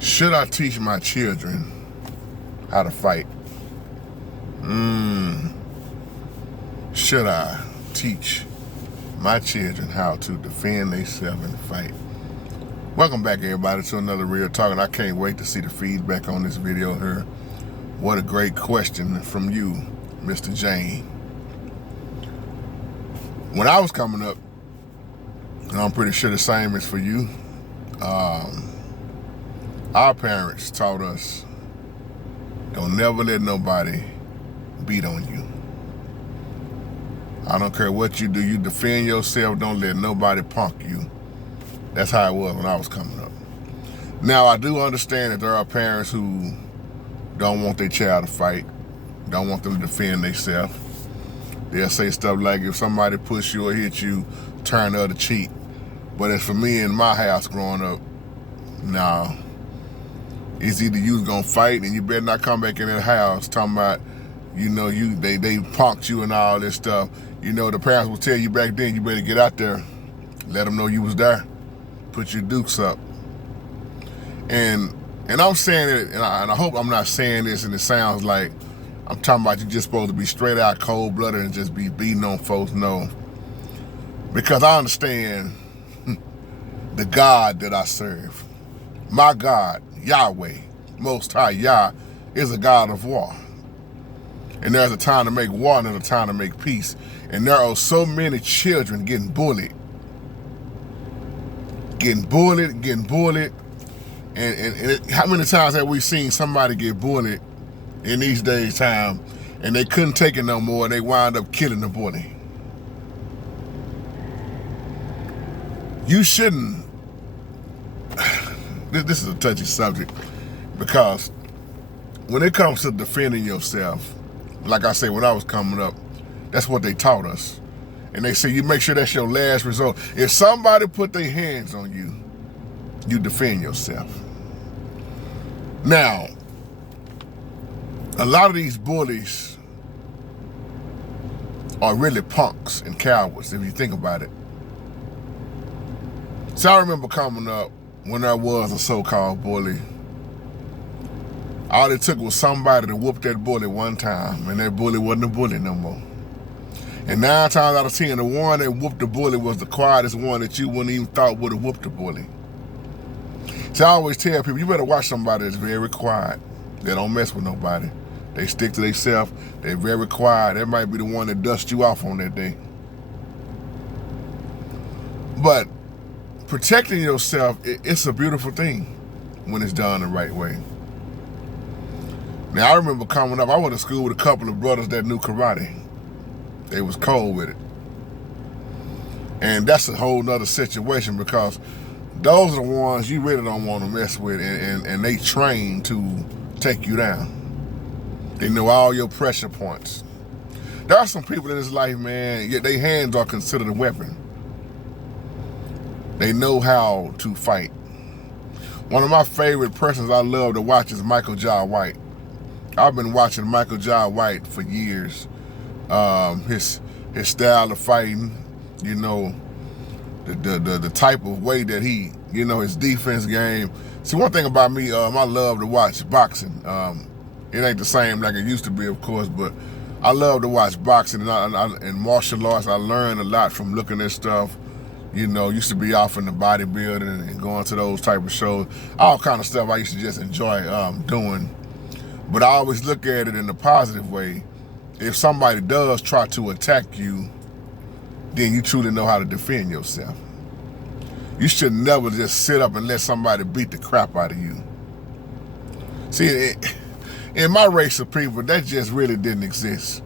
Should I teach my children how to fight? Should I teach my children how to defend themselves and fight? Welcome back, everybody, to another Real Talk, and I can't wait to see the feedback on this video here. What a great question from you, Mr. Jane. When I was coming up, and I'm pretty sure the same is for you, our parents taught us, don't never let nobody beat on you. I don't care what you do, you defend yourself, don't let nobody punk you. That's how it was when I was coming up. Now, I do understand that there are parents who don't want their child to fight, don't want them to defend themselves. They'll say stuff like, if somebody push you or hit you, turn the other cheek. But as for me in my house growing up, nah. It's either you gonna fight and you better not come back in that house talking about, you know, they punked you and all this stuff. You know, the parents will tell you back then, you better get out there, let them know you was there, put your dukes up. And I'm saying it, and I hope I'm not saying this and it sounds like I'm talking about you just supposed to be straight out cold-blooded and just be beating on folks. No. Because I understand the God that I serve. My God, Yahweh, Most High Yah, is a God of war. And there's a time to make war and there's a time to make peace. And there are so many children getting bullied. And how many times have we seen somebody get bullied in these days' time and they couldn't take it no more and they wind up killing the bully? You shouldn't. This is a touchy subject because when it comes to defending yourself, like I said, when I was coming up, that's what they taught us. And they say you make sure that's your last resort. If somebody put their hands on you, you defend yourself. Now, a lot of these bullies are really punks and cowards, if you think about it. So I remember coming up when there was a so-called bully. All it took was somebody to whoop that bully one time, and that bully wasn't a bully no more. And 9 times out of 10, the one that whooped the bully was the quietest one that you wouldn't even thought would have whooped the bully. So I always tell people, you better watch somebody that's very quiet. They don't mess with nobody. They stick to themselves. They're very quiet. That might be the one that dusts you off on that day. But protecting yourself, it's a beautiful thing when it's done the right way. Now, I remember coming up, I went to school with a couple of brothers that knew karate. They was cold with it. And that's a whole nother situation because those are the ones you really don't want to mess with, and they train to take you down. They know all your pressure points. There are some people in this life, man, yet their hands are considered a weapon. They know how to fight. One of my favorite persons I love to watch is Michael Jai White. I've been watching Michael Jai White for years. His style of fighting, you know, the type of way that he, you know, his defense game. See, one thing about me, I love to watch boxing. It ain't the same like it used to be, of course, but I love to watch boxing and martial arts. I learned a lot from looking at stuff. You know, used to be off in the bodybuilding and going to those type of shows. All kind of stuff I used to just enjoy doing. But I always look at it in a positive way. If somebody does try to attack you, then you truly know how to defend yourself. You should never just sit up and let somebody beat the crap out of you. See, in my race of people, that just really didn't exist.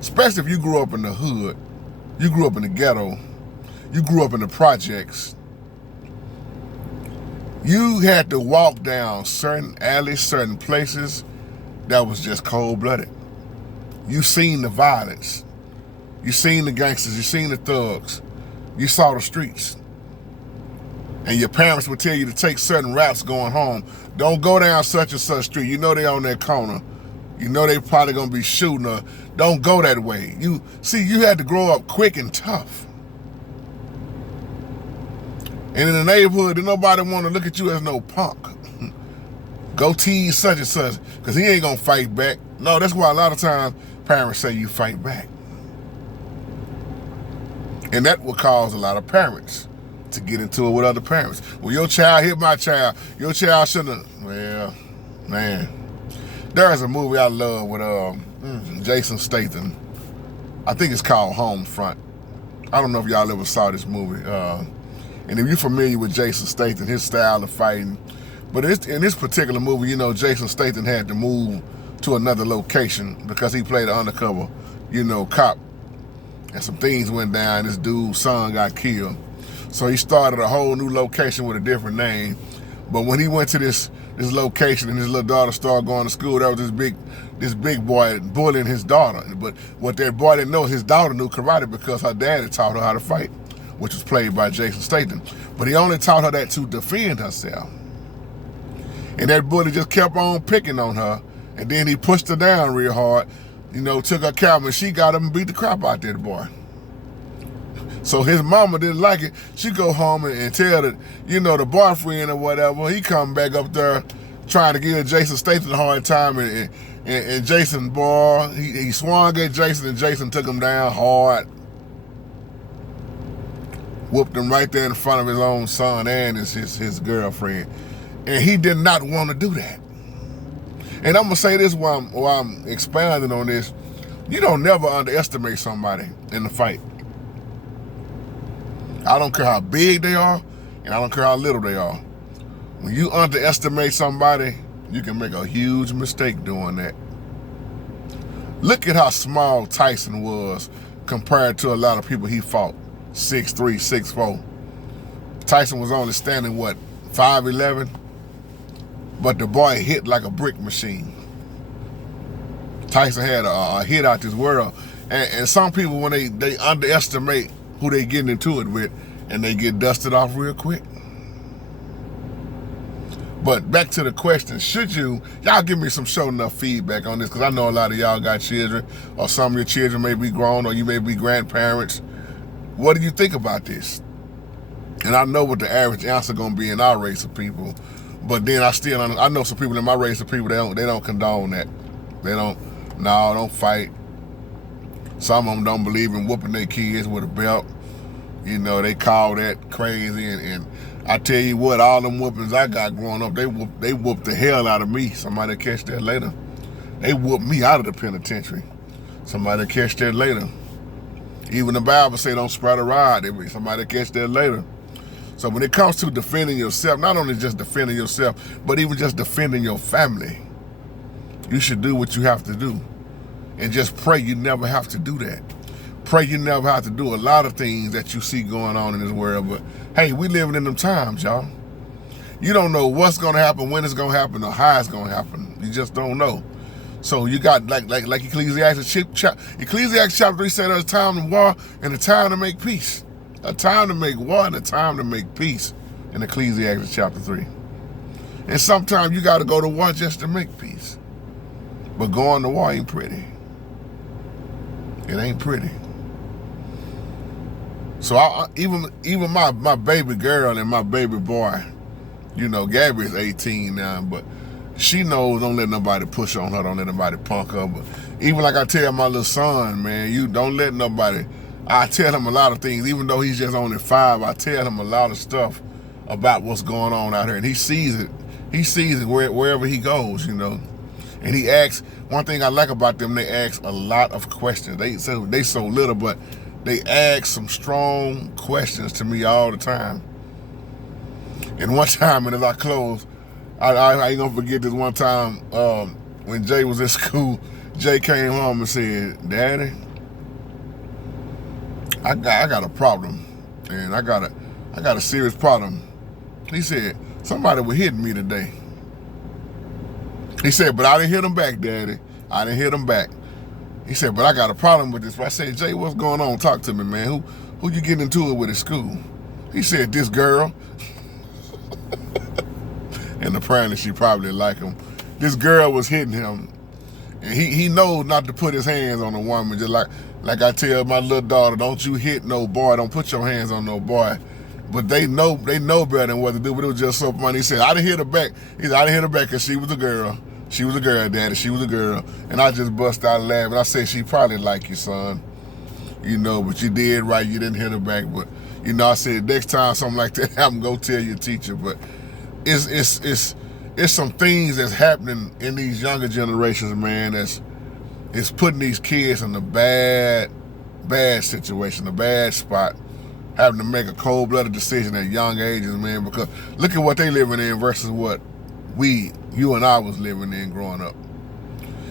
Especially if you grew up in the hood, you grew up in the ghetto, you grew up in the projects. You had to walk down certain alleys, certain places that was just cold-blooded. You seen the violence. You seen the gangsters. You seen the thugs. You saw the streets. And your parents would tell you to take certain routes going home. Don't go down such and such street. You know they on that corner. You know they probably gonna be shooting her. Don't go that way. You had to grow up quick and tough. And in the neighborhood, nobody want to look at you as no punk. Go tease such and such, because he ain't gonna fight back. No, that's why a lot of times parents say you fight back. And that will cause a lot of parents to get into it with other parents. Well, your child hit my child. Your child shouldn't have. Well, man. There is a movie I love with Jason Statham. I think it's called Homefront. I don't know if y'all ever saw this movie. And if you're familiar with Jason Statham, his style of fighting. But in this particular movie, you know, Jason Statham had to move to another location because he played an undercover, you know, cop. And some things went down. This dude's son got killed. So he started a whole new location with a different name. But when he went to this location and his little daughter started going to school, there was this big boy bullying his daughter. But what that boy didn't know, his daughter knew karate because her dad had taught her how to fight, which was played by Jason Statham. But he only taught her that to defend herself. And that bully just kept on picking on her. And then he pushed her down real hard, you know, took her cap, and she got him and beat the crap out that boy. So his mama didn't like it. She go home and tell that, you know, the boyfriend or whatever, he come back up there trying to give Jason Statham a hard time. And Jason, boy, he swung at Jason, and Jason took him down hard. Whooped him right there in front of his own son and his girlfriend. And he did not want to do that. And I'm going to say this while I'm expounding on this. You don't never underestimate somebody in the fight. I don't care how big they are, and I don't care how little they are. When you underestimate somebody, you can make a huge mistake doing that. Look at how small Tyson was compared to a lot of people he fought. 6'3", 6'4". Tyson was only standing, what, 5'11"? But the boy hit like a brick machine. Tyson had a hit out this world. And some people, when they underestimate who they getting into it with, and they get dusted off real quick. But back to the question, y'all give me some show enough feedback on this, because I know a lot of y'all got children, or some of your children may be grown, or you may be grandparents. What do you think about this? And I know what the average answer gonna be in our race of people, but then I know some people in my race of people, they don't condone that. Don't fight. Some of them don't believe in whooping their kids with a belt. You know, they call that crazy. And I tell you what, all them whoopings I got growing up, they whooped the hell out of me. Somebody catch that later. They whooped me out of the penitentiary. Somebody catch that later. Even the Bible say don't spread a rod. Somebody catch that later. So when it comes to defending yourself, not only just defending yourself, but even just defending your family, you should do what you have to do. And just pray you never have to do that. Pray you never have to do a lot of things that you see going on in this world. But hey, we living in them times, y'all. You don't know what's going to happen, when it's going to happen, or how it's going to happen. You just don't know. So you got, like Ecclesiastes chapter 3 said, there's a time to war and a time to make peace. A time to make war and a time to make peace in Ecclesiastes chapter 3. And sometimes you got to go to war just to make peace. But going to war ain't pretty. It ain't pretty. So even my baby girl and my baby boy, you know, Gabby is 18 now, but she knows don't let nobody push on her, don't let nobody punk her. But even like I tell my little son, man, you don't let nobody, I tell him a lot of things, even though he's just only 5, I tell him a lot of stuff about what's going on out here. And he sees it. He sees it wherever he goes, you know. And he asks, one thing I like about them, they ask a lot of questions. They so little, but they ask some strong questions to me all the time. And one time, and as I close, I ain't gonna forget this one time when Jay was at school. Jay came home and said, "Daddy, I got a problem, and I got a serious problem." He said, "Somebody was hitting me today." He said, "But I didn't hit him back, Daddy. I didn't hit him back." He said, "But I got a problem with this." I said, "Jay, what's going on? Talk to me, man. Who you getting into it with at school?" He said, "This girl." And apparently she probably like him. This girl was hitting him. And he knows not to put his hands on a woman. Just like I tell my little daughter, don't you hit no boy. Don't put your hands on no boy. But they know better than what to do. But it was just so funny. He said, I didn't hit her back. He said, I didn't hit her back because she was a girl. She was a girl, Daddy. She was a girl. And I just bust out laughing. I said, she probably like you, son. You know, but you did right. You didn't hit her back. But, you know, I said, next time something like that happen, go tell your teacher. But it's some things that's happening in these younger generations, man, it's putting these kids in a bad situation, a bad spot, having to make a cold-blooded decision at young ages, man, because look at what they living in versus what you and I was living in growing up.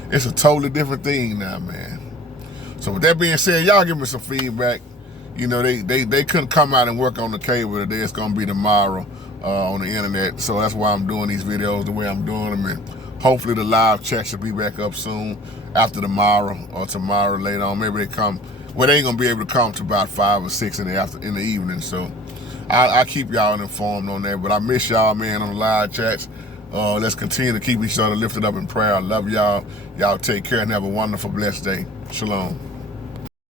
It's a totally different thing now, man. So with that being said, y'all give me some feedback. You know, they couldn't come out and work on the cable today. It's going to be tomorrow on the internet. So that's why I'm doing these videos the way I'm doing them. And hopefully the live chat should be back up soon after tomorrow or tomorrow later on. Maybe they come. Well, they ain't going to be able to come to about 5 or 6 in the evening. So I keep y'all informed on that. But I miss y'all, man, on the live chats. Let's continue to keep each other lifted up in prayer. I love y'all. Y'all take care and have a wonderful, blessed day. Shalom.